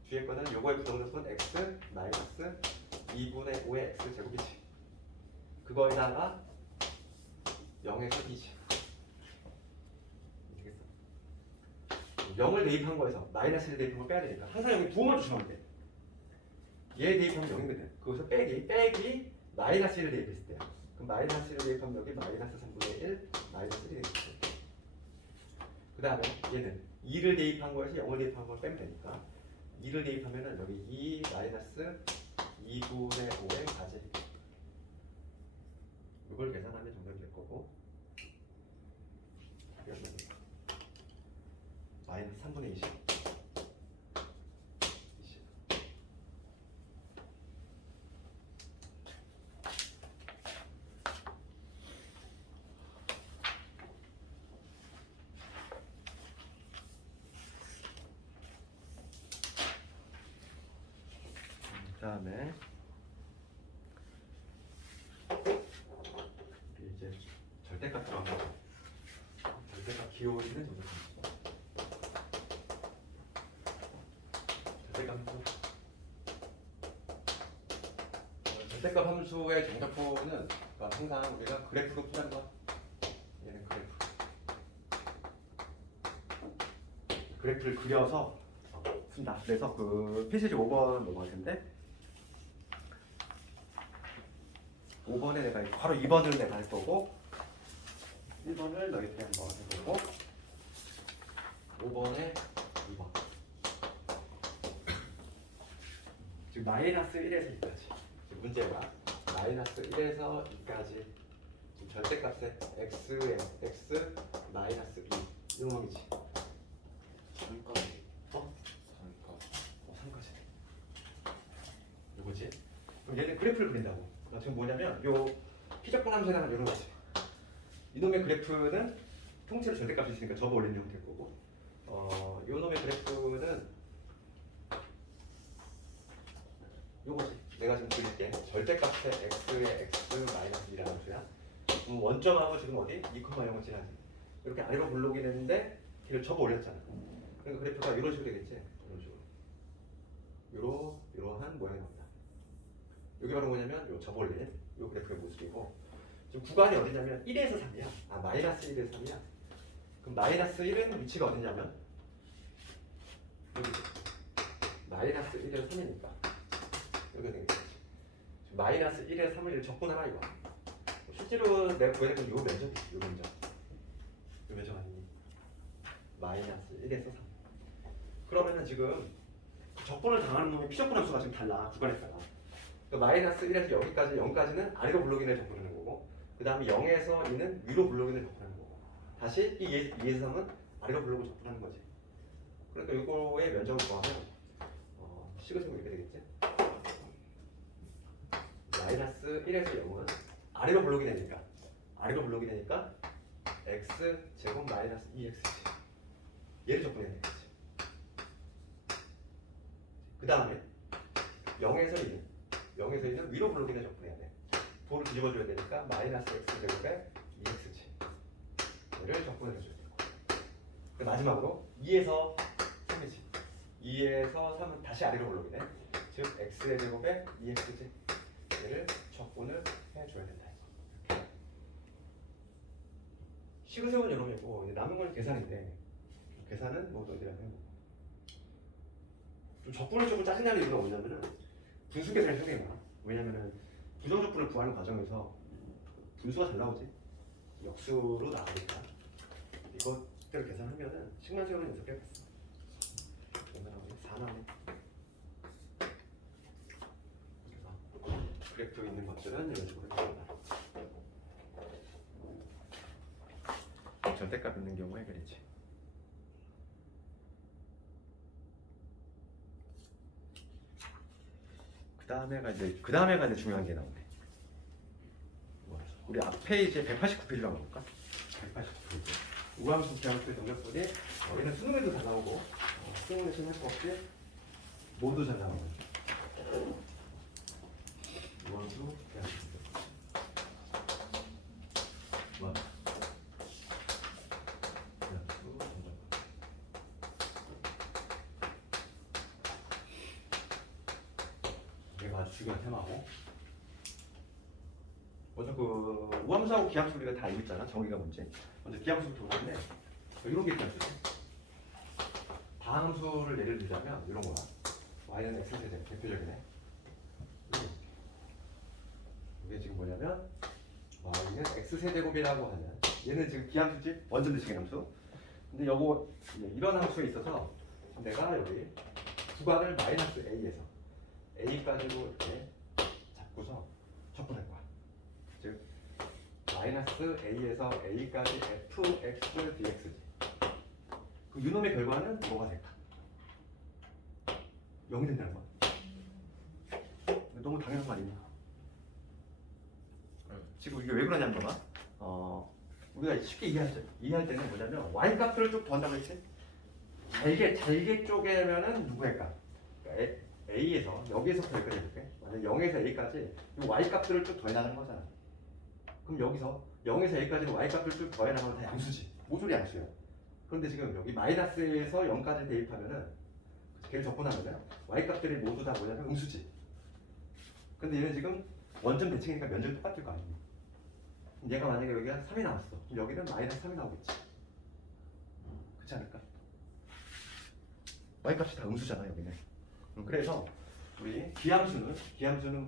뒤에 거는 요거의 부정적분 x 마이너스 2분의 5의 x 제곱이지. 그거에다가 0에서 2지. 되겠어. 0을 대입한 거에서 마이너스를 대입한 걸 빼야 되니까 항상 여기 부호만 조심하면 돼. 얘 대입하면 0이거든. 거기서 빼기 마이너스 1을 대입했을 때야. 그럼 마이너스 1을 대입하면 여기 마이너스 3분의 1 마이너스 1이 되겠지. 그 다음에 얘는 2를 대입한 거에서 0을 대입한 걸 빼면 되니까 2를 대입하면은 여기 2 마이너스 2분의 5의 4제. 이걸 계산하면 정답이 될 거고 마이너스 3분의 20. 그다음에 이제 절대값 들어가면 절대값 기울이는 조작함수. 절대값 함수의 정답표는 항상 우리가 그래프로 푸는 거. 얘는 그래프를 그려서 푼다. 그래서 그 페이지 5번 넘어갈 텐데 5번에 내가 바로 2번을 내가 할 거고 1번을 너희들이 한번 해보고 5번에 2번. 지금 마이너스 1에서 2까지. 지금 문제가 마이너스 1에서 2까지 지금 절대값에 x에 x 마이너스 2 이놈이지. 3까지. 3까지. 이거지. 그럼 얘는 그래프를 그린다고. 지금 뭐냐면 요 피적분 함수에 나가는 이런 거지. 이놈의 그래프는 통째로 절대값이 있으니까 접어 올리는 형태일 거고 요놈의 그래프는 요거지. 내가 지금 그릴게. 절대값의 x의 x 마이너스 2라는 함수야. 원점하고 지금 어디? 2,0을 지나지. 이렇게 아래로 블록이 됐는데 걔를 접어 올렸잖아. 그러니까 그래프가 이런 식으로 되겠지. 이런 식으로. 이러한 모양이 나온다. 여기 바로 뭐냐면 요 접어 올린 요 그래프의 모습이고 지금 구간이 어디냐면 1에서 3이야. 마이너스 1에서 3이야. 그럼 마이너스 1은 위치가 어디냐면 여기지. 마이너스 1에서 3이니까 여기가 되겠지. 마이너스 1에서 3을 적분하라 이거. 실제로 내가 구해야 되는 요 면적이 요 면적. 요 면적 아니니? 마이너스 1에서 3. 그러면은 지금 적분을 당하는 놈의 피적분 함수가 지금 달라. 구간에 따라. 그러니까 마이너스 1에서 여기까지 0까지는 아래로 블록인을 적분하는 거고 그 다음에 0에서 2는 위로 블록인을 적분하는 거고 다시 이 2에서 3은 아래로 블록을 적분하는 거지. 그러니까 이거의 면적을 구하면 식을 이렇게 되겠지. 마이너스 1에서 0은 아래로 블록이 되니까 x 제곱 마이너스 2x지. 얘를 적분해야 되겠지. 그 다음에 0에서 2는 위로 블록인을 적분해야 돼. 도를 뒤집어줘야 되니까 마이너스 x 제곱에 2x지. 얘를 적분을 해줘야 되고. 그 마지막으로 2에서 3이지. 2에서 3은 다시 아래로 블록이네. 즉 x의 제곱에 2x지. 얘를 적분을 해줘야 된다. 식을 세운 여름이고 남은 건 계산인데 계산은 뭐 너희들이 하는 거고. 좀 적분을 조금 짜증나는 이유가 뭐냐면은 분수 계산이 상당히 많아. 왜냐면은 부정적분을 구하는 과정에서 분수가 잘 나오지. 역수로 나오니까 이것대로 계산하면은 식만 세우는 녀석 깨겠어. 4 나오네. 그래프 있는 것들은 이런 식으로 됩니다. 절대값 있는 경우에 그렇지. 그 다음에가 이제 중요한 게 나오네. 우리 앞에 이제 189페이지로 한번 볼까? 189페이지. 우함수 기함수의 정적분이 얘는 수능에도 잘 나오고 수능에 신할 거 없이 모두 잘 나오는 우함수 기함수. 우함수 기함수 정적분. 이게 아주 중요한 테마고. 먼저 그 우함수하고 기함수 우리가 다 알고 있잖아. 정의가 문제. 먼저 기함수부터 보는데 이런 게 기함수지. 다함수를 예를 들자면 이런 거야. y는 x세제 대표적이네. 이게 지금 뭐냐면 y는 x세제곱이라고 하면 얘는 지금 기함수지. 완전 대칭의 함수. 근데 요거 이런 함수에 있어서 내가 여기 구간을 마이너스 a에서 a까지로 이렇게 잡고서 접근할 거야. 즉 마이너스 a에서 a까지 fx dx지. 그 유놈의 결과는 뭐가 될까? 0이 된다는 거야. 너무 당연한 거 아니냐? 지금 이게 왜 그러냐면 봐봐. 우리가 쉽게 이해할 때는 뭐냐면 y 값을 쭉 더한다고 했지? 잘게 쪼개면은 누구일까? 그러니까 a에서 여기에서부터 여기까지 해볼게. 만약 0에서 a까지 이 y 값들을 쭉 더해나가는 거잖아. 그럼 여기서 0에서 a까지는 y 값을 쭉 더해나가면 다 양수지. 모조리 양수야. 그런데 지금 여기 마이너스에서 0까지 대입하면은 걔를 접근하면은 y 값들이 모두 다 뭐냐면 음수지. 근데 얘는 지금 원점 대칭이니까 면적이 똑같을 거 아니야. 얘가 만약에 여기가 3이 나왔어. 그럼 여기는 마이너스 3이 나오겠지. 그렇지 않을까? y 값이 다 음수잖아 여기는. 그래서 우리 기함수는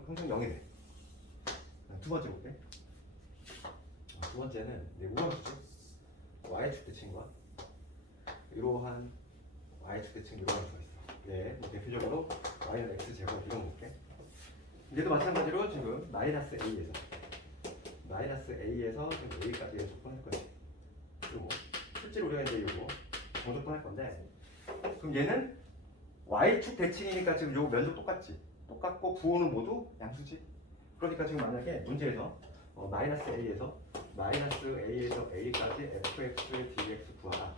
항상 0이 돼. 두 번째 볼게. 두 번째는 우함수죠. y축 대칭과 이러한 y축 대칭 이러한 수가 있어. 예, 뭐 대표적으로 y는 x 제곱 이런 거 볼게. 얘도 마찬가지로 지금 마이너스 a에서 지금 a까지 접근할 거지. 그리고 실제로 우리가 이제 이거 정접근할 건데, 그럼 얘는 y축 대칭이니까 지금 요 면적 똑같지. 똑같고 부호는 모두 양수지. 그러니까 지금 만약에 문제에서 마이너스 a에서 a까지 fx dx 구하라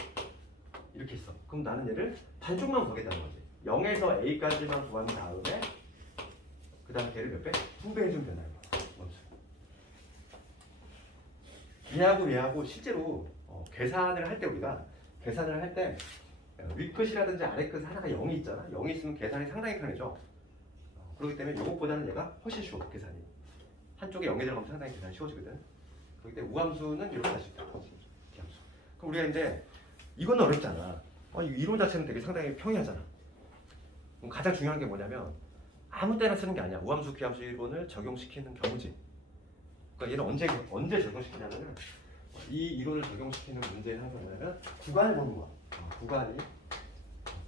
이렇게 있어. 그럼 나는 얘를 반쪽만 구하겠다는 거지. 0에서 a까지만 구한 다음에 그 다음 걔를 몇 배? 2배 해주면 된다는 거야. 원수. 얘하고 실제로 계산을 할 때 우리가 계산을 할 때 윗끝이라든지 아래끝 하나가 0이 있잖아. 0이 있으면 계산이 상당히 편해져. 그렇기 때문에 이것보다는 얘가 훨씬 쉬워 계산이. 한쪽에 0이 들어가면 상당히 계산이 쉬워지거든. 그렇기 때문에 우함수는 이렇게 할 수 있다. 기함수. 그럼 우리가 이제 이건 어렵잖아. 이 이론 자체는 되게 상당히 평이하잖아. 그럼 가장 중요한 게 뭐냐면 아무 때나 쓰는 게 아니야. 우함수 기함수 이론을 적용시키는 경우지. 그러니까 얘는 언제 적용시키냐면은 이 이론을 적용시키는 문제는 항상 뭐냐면 구간을 보는 거야.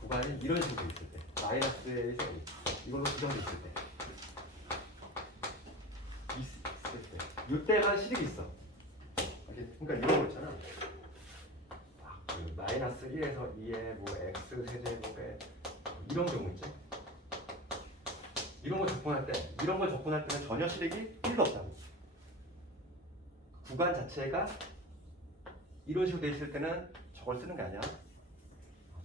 구간이 이런 식으로 있을 때 마이너스에서 이걸로 구정돼 있을 때 이때가 실익이 있어. 그러니까 이런 거 있잖아. 그 마이너스 1에서 2에 뭐 x 세제곱에 이런 경우 있지. 이런 걸 접근할 때는 전혀 실익이 1도 없다고. 구간 자체가 이런 식으로 돼 있을 때는 저걸 쓰는 게 아니야.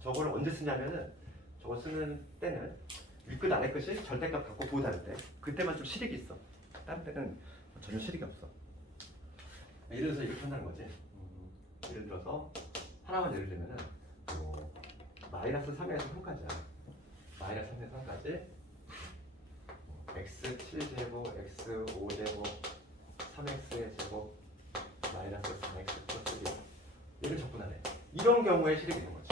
저걸 언제 쓰냐면은 저걸 쓰는 때는 윗끝 아래끝이 절대값 갖고 부호 다를 때 그때만 좀 실익이 있어. 다른 때는 전혀 실익이 없어. 예를 들어서 이렇게 한다는 거지. 예를 들어서 하나만 예를 들면은 마이너스 3에서 3까지야. 마이너스 3에서 3까지 x 7제곱, x 5제곱, 3x의 제곱, 마이너스 3x 플러스 1 얘를 접근하네. 이런 경우에 실익이 있는 거지.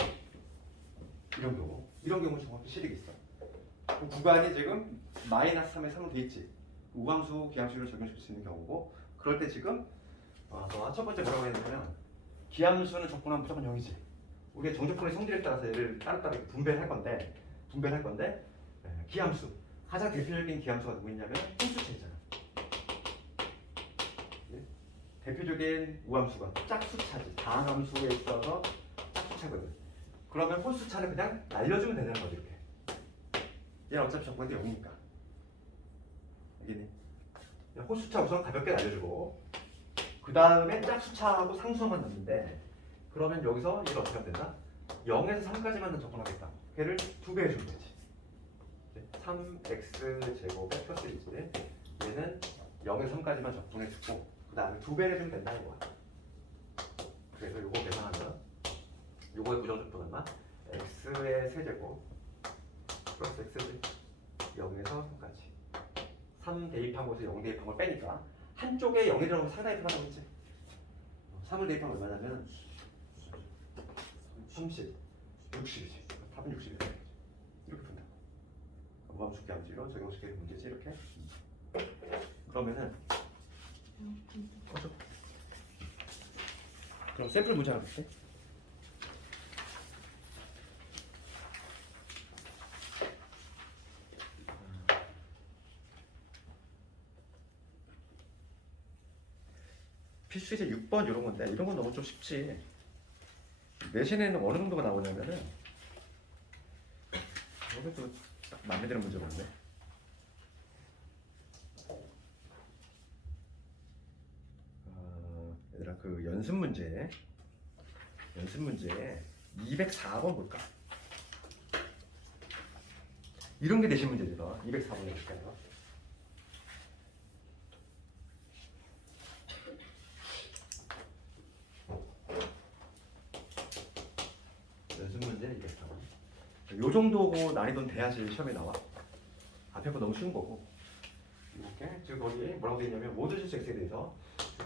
이런 경우 정확히 실익이 있어. 그럼 구간이 지금 마이너스 3에 3으로 돼 있지. 우함수, 기함수를 적용시킬 수 있는 경우고, 그럴 때 지금 첫 번째 뭐라고 했냐면 기함수는 접근하면 무조건 0이지. 우리가 정적분의 성질에 따라서 얘를 따로따로 분배를 할 건데 기함수 가장 대표적인 기함수가 누구 있냐면 함수체잖아. 대표적인 우함수가 짝수차지. 다항함수에 있어서 짝수차거든. 그러면 홀수차는 그냥 날려주면 되는 거지 이렇게. 얘는 어차피 적분도 0이니까. 알겠니? 홀수차 우선 가볍게 날려주고 그 다음에 짝수차하고 상수만 넣는데 그러면 여기서 얘를 어떻게 하면 된다? 0에서 3까지만 적분하겠다. 걔를 2배 해주면 되지. 3x 제곱에 플러스 1지. 얘는 0에서 3까지만 적분해주고 그 다음에 2배를 해주면 된다는 거야. 그래서 요거 계산하면 요거의 부정적분 얼마? x의 세제곱 플러스 x지 0에서 3까지 3 대입한 곳에 0 대입한 걸 빼니까 한쪽에 0이 들어가면 4 대입하라고 했지. 3을 대입하면 얼마냐면 30, 60이지. 답은 60이다. 이렇게 푼다. 무함수기 함수로 적용시키는 문제지 이렇게. 그러면은 그럼 샘플 문제 하나 볼게. 필수제 6번 이런 건데 이런 건 너무 좀 쉽지. 내신에는 어느 정도가 나오냐면은 여기도 딱 마음에 드는 문제가 없네. 얘들아 그 연습 문제 204번 볼까? 이런 게 내신 문제죠. 204번 볼까요? 연습 문제 204번. 요 정도 난이도는 돼야지 시험에 나와. 앞에 거 너무 쉬운 거고. 이렇게 지금 거기 뭐라고 되어 있냐면 모든 실수 x에 대해서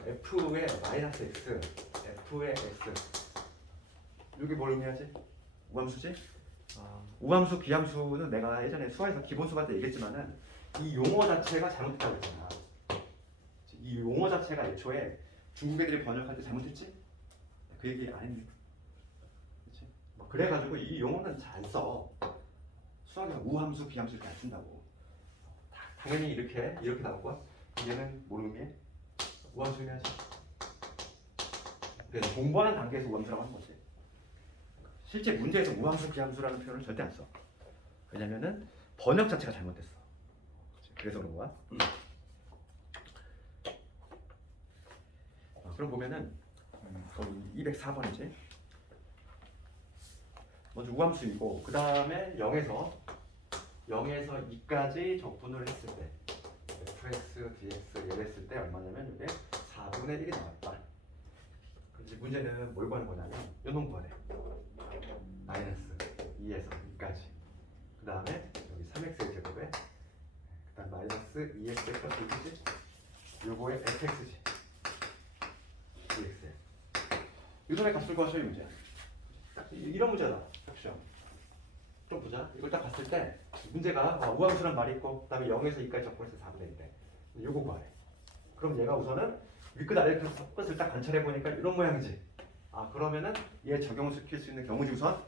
f의 마이너스 x, f의 x. 이게 뭘 의미하지? 우함수지? 우함수, 비함수는 내가 예전에 수화에서 기본수 할 때 얘기했지만은 이 용어 자체가 잘못됐다고 했잖아. 이 용어 자체가 애초에 중국 애들이 번역할 때 잘못했지? 그 얘기 안 했네. 그치? 그래가지고 이 용어는 잘 써. 수학에서 우함수, 비함수 이렇게 안 쓴다고. 당연히 이렇게 나올 거야. 얘는 뭘 의미해? 우함수 의미하지. 그래서 공부하는 단계에서 우함수라고 하는 거지. 실제 문제에서 우함수, 비함수라는 표현을 절대 안 써. 왜냐면은 번역 자체가 잘못됐어. 그래서 그런 거야. 그럼 보면은 204번이지. 먼저 우함수이고 그 다음에 0에서 2까지 적분을 했을 때 fx, dx 얘를 했을 때 얼마냐면 이게 4분의 1이 나왔다. 그렇지. 문제는 뭘 구하는 거냐면 요놈 구하래. 마이너스 2에서 2까지. 그 다음에 여기 3x의 제곱에 그 다음 마이너스 2x 플러스 1이지. 요거에 fx지. dx에 요놈의 값을 구하셔야 문제야. 이런 문제다. 시험. 좀 보자. 이걸 딱 봤을 때 문제가 우함수란 말이 있고 그 다음에 0에서 2까지 적분해서 4분의 1인데 요거 구하래. 그럼 얘가 우선은 위끝 아래끝 끝을 딱 관찰해 보니까 이런 모양이지. 그러면은 얘 적용시킬 수 있는 경우지 우선.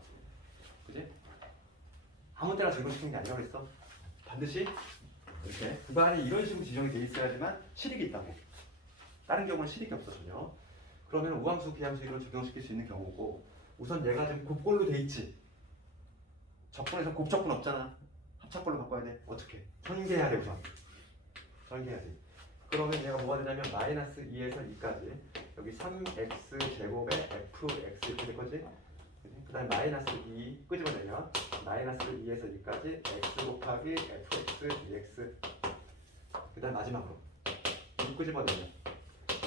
그지? 아무 때나 적용시키는 게 아니라고 했어. 반드시 이렇게 구간이 이런 식으로 지정이 돼 있어야지만 실익이 있다고. 다른 경우는 실익이 없어 전혀. 그러면 우함수, 비함수 이걸 적용시킬 수 있는 경우고 우선 얘가 지금 곱골로 돼 있지. 적분에서 곱적분 없잖아. 합작골로 바꿔야 돼. 어떻게? 전개해야 돼 우선. 전개해야지. 그러면 얘가 뭐가 되냐면 마이너스 2에서 2까지 여기 3x 제곱에 fx 이렇게 될 거지. 그 다음에 마이너스 2 끄집어내면 마이너스 2에서 2까지 x 곱하기 fx dx. 그 다음 마지막으로 2 끄집어내면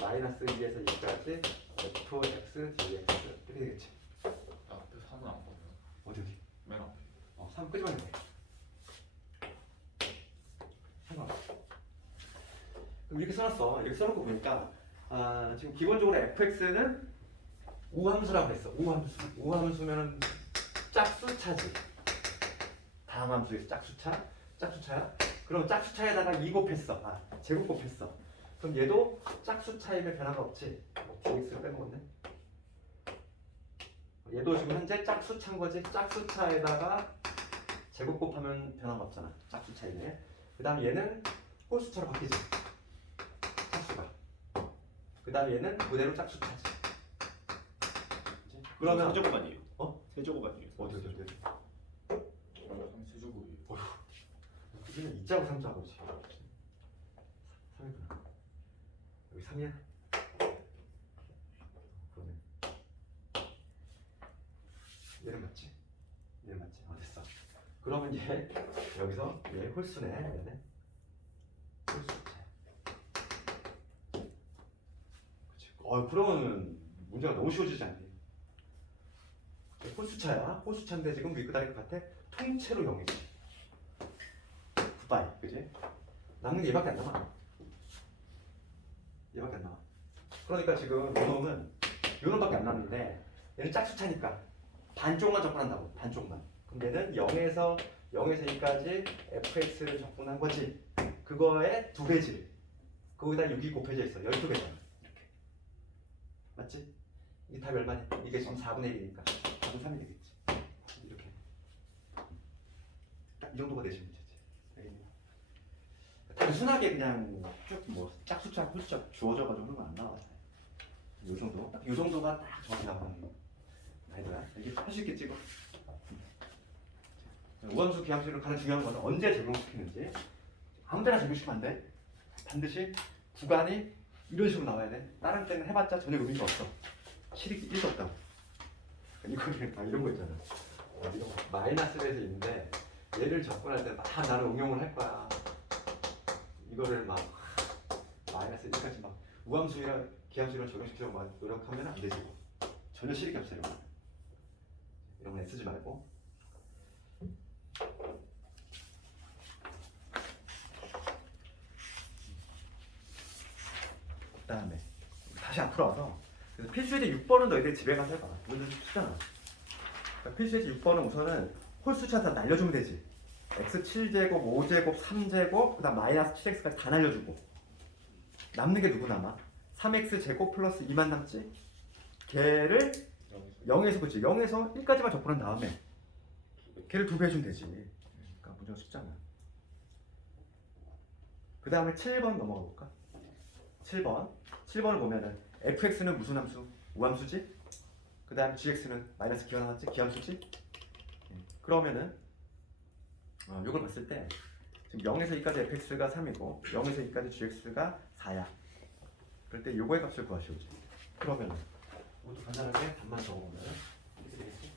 마이너스 2에서 2까지 fx dx 이렇게 되겠지. 앞에 3은 안 보여. 어디? 맨 앞에. 3 끄집어내면 돼. 상관없어. 그럼 이렇게 써놨어. 이렇게 써놓고 보니까 지금 기본적으로 fx는 우함수라고 했어. 우함수면은 짝수차지. 다함함수에서 짝수차야. 그럼 짝수차에다가 2 곱했어. 제곱 곱했어. 그럼 얘도 짝수차임에 변화가 없지. dx를 빼먹었네. 얘도 지금 현재 짝수차인 거지. 짝수차에다가 제곱 곱하면 변화가 없잖아. 짝수차이네. 그 다음 얘는 홀수차로 바뀌지. 차수가. 그 그 다음에 얘는 그대로 짝수차지. 그러면 세제곱 아니에요? 어? 세제곱 아니에요? 어디 세제곱이에요. 여기는 2자고 3자고지. 3이구나. 여기 3이야? 그러네. 얘는 맞지? 얘는 맞지? 됐어. 그러면 얘 여기서 얘 홀수네. 얘네 홀수체. 그치. 그러면 문제가 너무 쉬워지지 않니? 홀수차야. 홀수차인데 지금 윗그다리 같아. 통째로 0이지. 굿바이. 그지? 남는 게 얘밖에 안 남아. 얘밖에 안 남아. 그러니까 지금 요놈은 요놈밖에 안 남는데 얘는 짝수차니까 반쪽만 접근한다고. 반쪽만. 그럼 얘는 0에서 2까지 fx를 접근한 거지. 그거의 2배지. 거기다 6이 곱해져 있어. 12배잖아. 이렇게. 맞지? 이게 답이 얼마냐? 이게 지금 4분의 1이니까 4분 3이 되겠지. 이렇게. 딱 이 정도가 되시면 되지. 알겠니? 단순하게 그냥 쭉 뭐 짝수차, 홀수차 주어져가지고 그런 거 안 나와. 요 정도? 딱 요 정도가 딱 정확히 나오는 거. 아이들아, 이게 할 수 있겠지, 이거? 우함수 기함수를 가장 중요한 건 언제 적용시키는지. 아무 데나 적용시키면 안 돼. 반드시 구간이 이런 식으로 나와야 돼. 다른 때는 해봤자 전혀 의미가 없어. 실익이 1도 없다고. 이거는 이런 거 있잖아. 이런 거 마이너스에서 있는데 얘를 접근할 때 막 나는 응용을 할 거야. 이거를 막 마이너스 1까지 막 우함수랑 기함수를 적용시키려고 막 노력하면 안 되지. 전혀 실익이 없어 이런 거. 이런 거 쓰지 말고. 그 다음에 다시 앞으로 와서 그래서 필수예제 6번은 너희들 집에 가서 해봐. 이거는 쉽잖아. 그러니까 필수예제 6번은 우선은 홀수차 다 날려주면 되지. x 7제곱, 5제곱, 3제곱, 그 다음 마이너스 7x까지 다 날려주고 남는 게 누구 남아? 3x 제곱 플러스 2만 남지? 걔를 0에서 그치 0에서 1까지만 접근한 다음에 걔를 2배 해주면 되지. 그러니까 문제가 쉽잖아. 그 다음에 7번 넘어가 볼까? 7번을 보면은 fx는 무슨 함수? 우함수지? 그 다음 gx는 마이너스 기하 나왔지? 기함수지? 그러면은 이걸 봤을 때 지금 0에서 2까지 fx가 3이고 0에서 2까지 gx가 4야. 그럴 때 요거의 값을 구하시오지. 그러면 이것도 간단하게 답만 적어보면 이렇게 되겠지?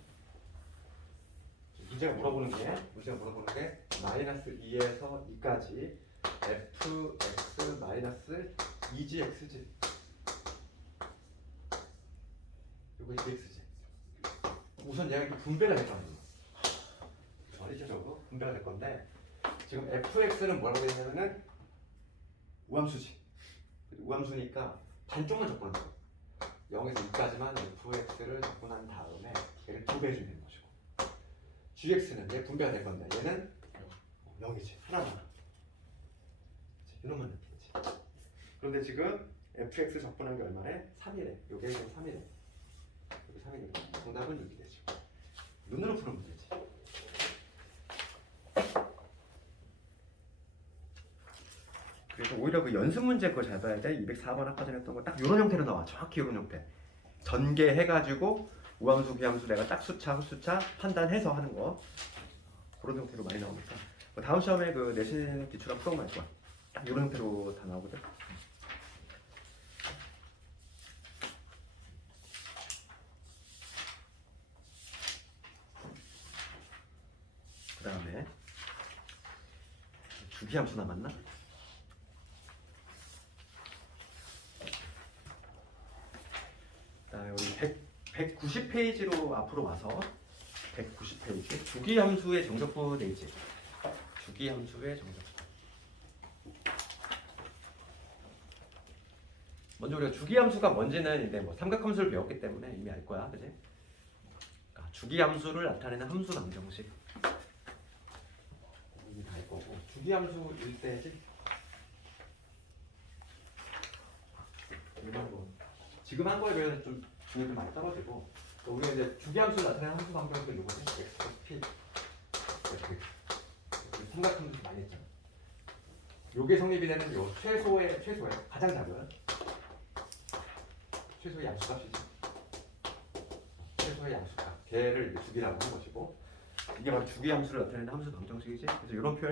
문제가 물어보는 게 마이너스 2에서 2까지 fx 마이너스 2gx지. 요거 gx지. 우선 얘가 이렇게 분배가 될 거 아니에요. 전체적으로 분배가 될 건데 지금 fx는 뭐라고 되어 있냐면은 우함수지. 우함수니까 반쪽만 접근한다. 0에서 2까지만 fx를 접근한 다음에 얘를 2배 해주면 되는 것이고 gx는 얘 분배가 될 건데 얘는 0이지. 하나만. 이놈만 넣겠지. 그런데 지금 fx 접근한 게 얼마래? 3이래. 요게 3이래. 여기 3이래. 정답은 6이 되죠. 눈으로 푸는 문제지. 그래서 오히려 그 연습 문제 그거 잘 봐야 돼. 204번 아까 전에 했던 거 딱 이런 형태로 나와. 정확히 이런 형태. 전개해가지고 우함수, 기함수 내가 짝수차, 홀수차 판단해서 하는 거. 그런 형태로 많이 나오니까. 다음 시험에 그 내신 기출학 풀어보면 알 거야. 딱 이런 형태로 다 나오거든. 그 다음에 주기함수 남았나? 그 다음에 우리 190페이지로 앞으로 와서 190페이지 주기함수의 정적부 돼 있지. 주기함수의 정적부. 먼저 우리가 주기함수가 뭔지는 이제 뭐 삼각함수를 배웠기 때문에 이미 알 거야, 그지? 그러니까 주기함수를 나타내는 함수 방정식 이미 다 알 거고 주기함수일 때지. 일반 거 지금 한 거에 비해서 좀 중요도 좀 많이 떨어지고 또 우리가 이제 주기함수를 나타내는 함수 방정식은 이거지. x 플러스 p 삼각함수 많이 했잖아. 요게 성립이 되는 요 최소의 가장 작은 최소의 양수값이지. 최소의 양수값. 걔를 주기라고 하는 것이고 이게 바로 주기 함수를 나타내는 함수 방정식이지. 그래서 이런 표현